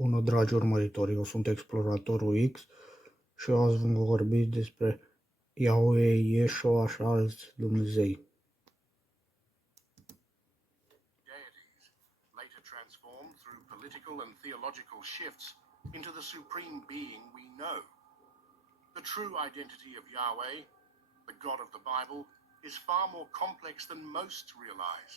Bună, dragi urmăritori, eu sunt Exploratorul X și eu azi vom vorbi despre Yahweh, Yeshua și alți Dumnezei. Deities, later transformed through political and theological shifts into the supreme being we know. The true identity of Yahweh, the God of the Bible, is far more complex than most realize.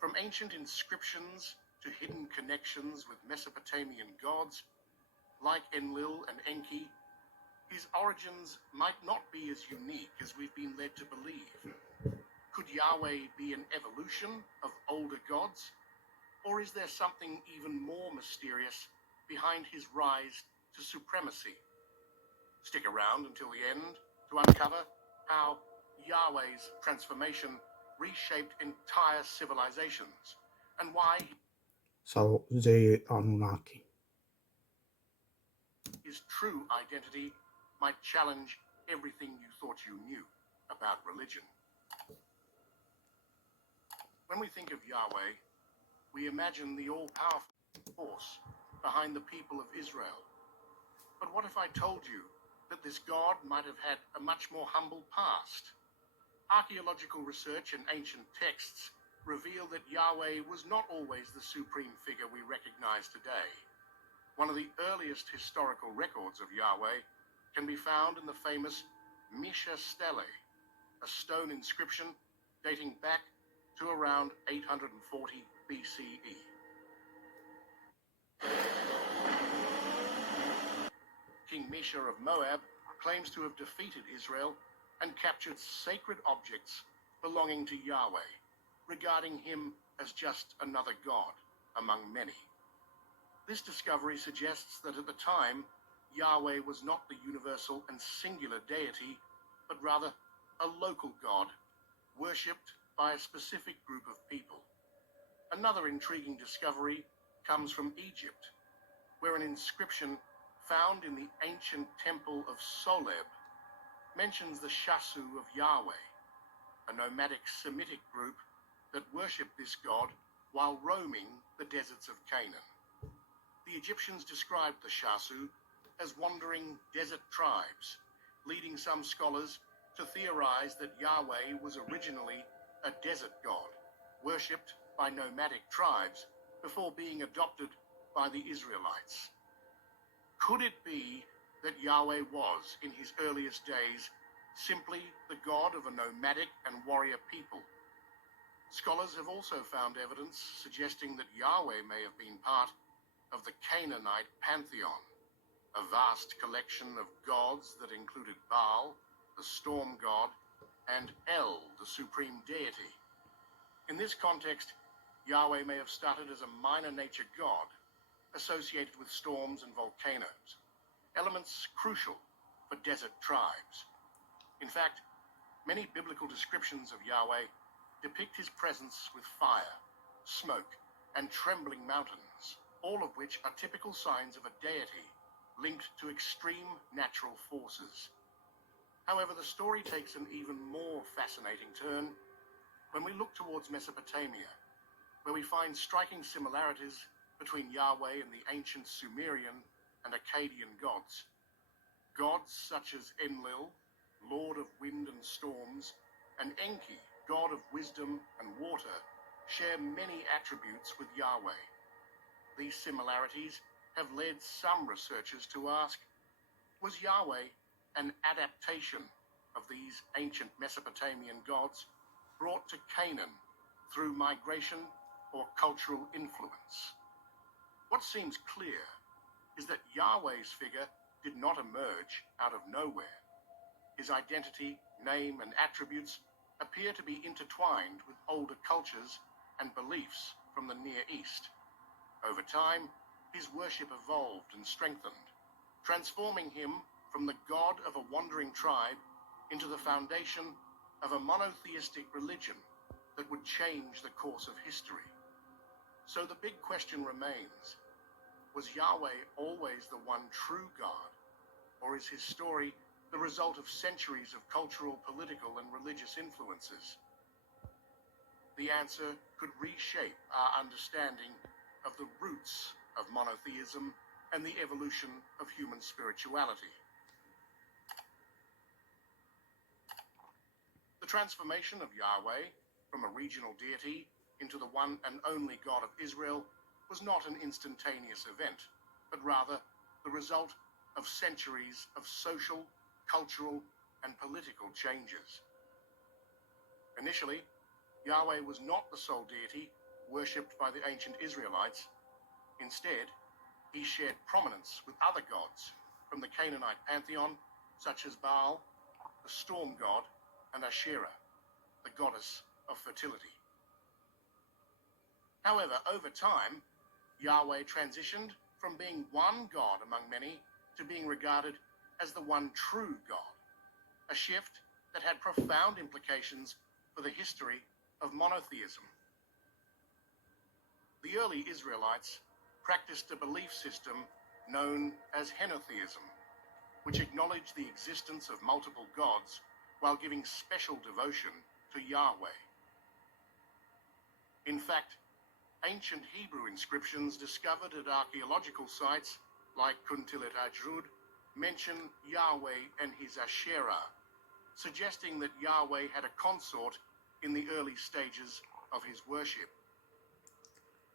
From ancient inscriptions to hidden connections with Mesopotamian gods, like Enlil and Enki, his origins might not be as unique as we've been led to believe. Could Yahweh be an evolution of older gods? Or is there something even more mysterious behind his rise to supremacy? Stick around until the end to uncover how Yahweh's transformation reshaped entire civilizations and why Sau zei Anunnaki. his true identity might challenge everything you thought you knew about religion. When we think of Yahweh, we imagine the all-powerful force behind the people of Israel. But what if I told you that this God might have had a much more humble past? Archaeological research and ancient texts reveal that Yahweh was not always the supreme figure we recognize today. One of the earliest historical records of Yahweh can be found in the famous Misha Stele, a stone inscription dating back to around 840 BCE. King Misha of Moab claims to have defeated Israel and captured sacred objects belonging to Yahweh, regarding him as just another god among many. This discovery suggests that at the time, Yahweh was not the universal and singular deity, but rather a local god, worshipped by a specific group of people. Another intriguing discovery comes from Egypt, where an inscription found in the ancient temple of Soleb mentions the Shasu of Yahweh, a nomadic Semitic group that worshipped this god while roaming the deserts of Canaan. The Egyptians described the Shasu as wandering desert tribes, leading some scholars to theorize that Yahweh was originally a desert god, worshipped by nomadic tribes before being adopted by the Israelites. Could it be that Yahweh was, in his earliest days, simply the god of a nomadic and warrior people? Scholars have also found evidence suggesting that Yahweh may have been part of the Canaanite pantheon, a vast collection of gods that included Baal, the storm god, and El, the supreme deity. In this context, Yahweh may have started as a minor nature god, associated with storms and volcanoes, elements crucial for desert tribes. In fact, many biblical descriptions of Yahweh depict his presence with fire, smoke, and trembling mountains, all of which are typical signs of a deity linked to extreme natural forces. However, the story takes an even more fascinating turn when we look towards Mesopotamia, where we find striking similarities between Yahweh and the ancient Sumerian and Akkadian gods. Gods such as Enlil, lord of wind and storms, and Enki, god of wisdom and water, share many attributes with Yahweh. These similarities have led some researchers to ask, was Yahweh an adaptation of these ancient Mesopotamian gods brought to Canaan through migration or cultural influence? What seems clear is that Yahweh's figure did not emerge out of nowhere. His identity, name, and attributes appear to be intertwined with older cultures and beliefs from the Near East. Over time, his worship evolved and strengthened, transforming him from the god of a wandering tribe into the foundation of a monotheistic religion that would change the course of history. So the big question remains, was Yahweh always the one true God, or is his story the result of centuries of cultural, political, and religious influences? The answer could reshape our understanding of the roots of monotheism and the evolution of human spirituality. The transformation of Yahweh from a regional deity into the one and only God of Israel was not an instantaneous event, but rather the result of centuries of social, cultural, and political changes. Initially, Yahweh was not the sole deity worshipped by the ancient Israelites. Instead, he shared prominence with other gods from the Canaanite pantheon, such as Baal, the storm god, and Asherah, the goddess of fertility. However, over time, Yahweh transitioned from being one God among many to being regarded as the one true God, a shift that had profound implications for the history of monotheism. The early Israelites practiced a belief system known as henotheism, which acknowledged the existence of multiple gods while giving special devotion to Yahweh. In fact, ancient Hebrew inscriptions discovered at archaeological sites like Kuntilat Ajrud mention Yahweh and his Asherah, suggesting that Yahweh had a consort in the early stages of his worship.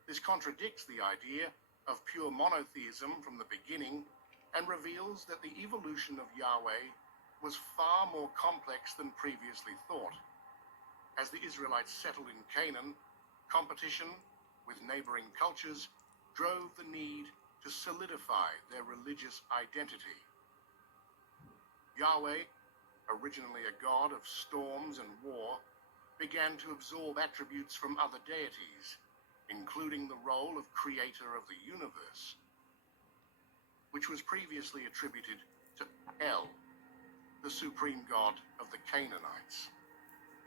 This contradicts the idea of pure monotheism from the beginning and reveals that the evolution of Yahweh was far more complex than previously thought. As the Israelites settled in Canaan, competition with neighboring cultures drove the need to solidify their religious identity. Yahweh, originally a god of storms and war, began to absorb attributes from other deities, including the role of creator of the universe, which was previously attributed to El, the supreme god of the Canaanites.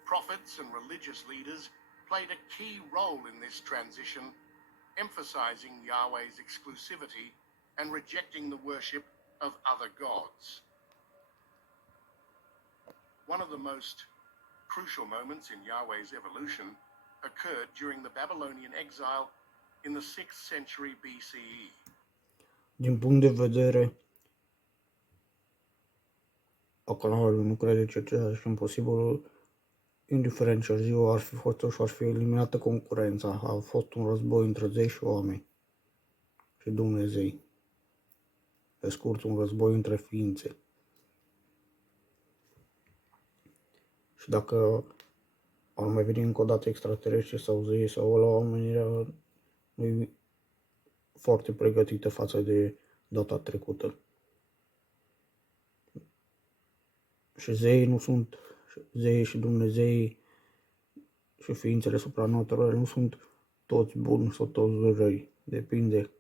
Prophets and religious leaders played a key role in this transition, emphasizing Yahweh's exclusivity and rejecting the worship of other gods. One of the most crucial moments in Yahweh's evolution occurred during the Babylonian exile in the 6th century BCE. Din punct de vedere a canalului Nu crede cercetare și imposibilul, indiferent ce ziua ar fi fost și ar fi eliminată concurența. A fost un război între zei și oameni și Dumnezei. Pe scurt, un război între ființe. Și dacă ar mai veni încă o dată extraterestri sau zei sau ăla, omenirea nu e foarte pregătită față de data trecută. Și zeii nu sunt, zeii și Dumnezeii și ființele supranaturale nu sunt toți buni sau toți răi. Depinde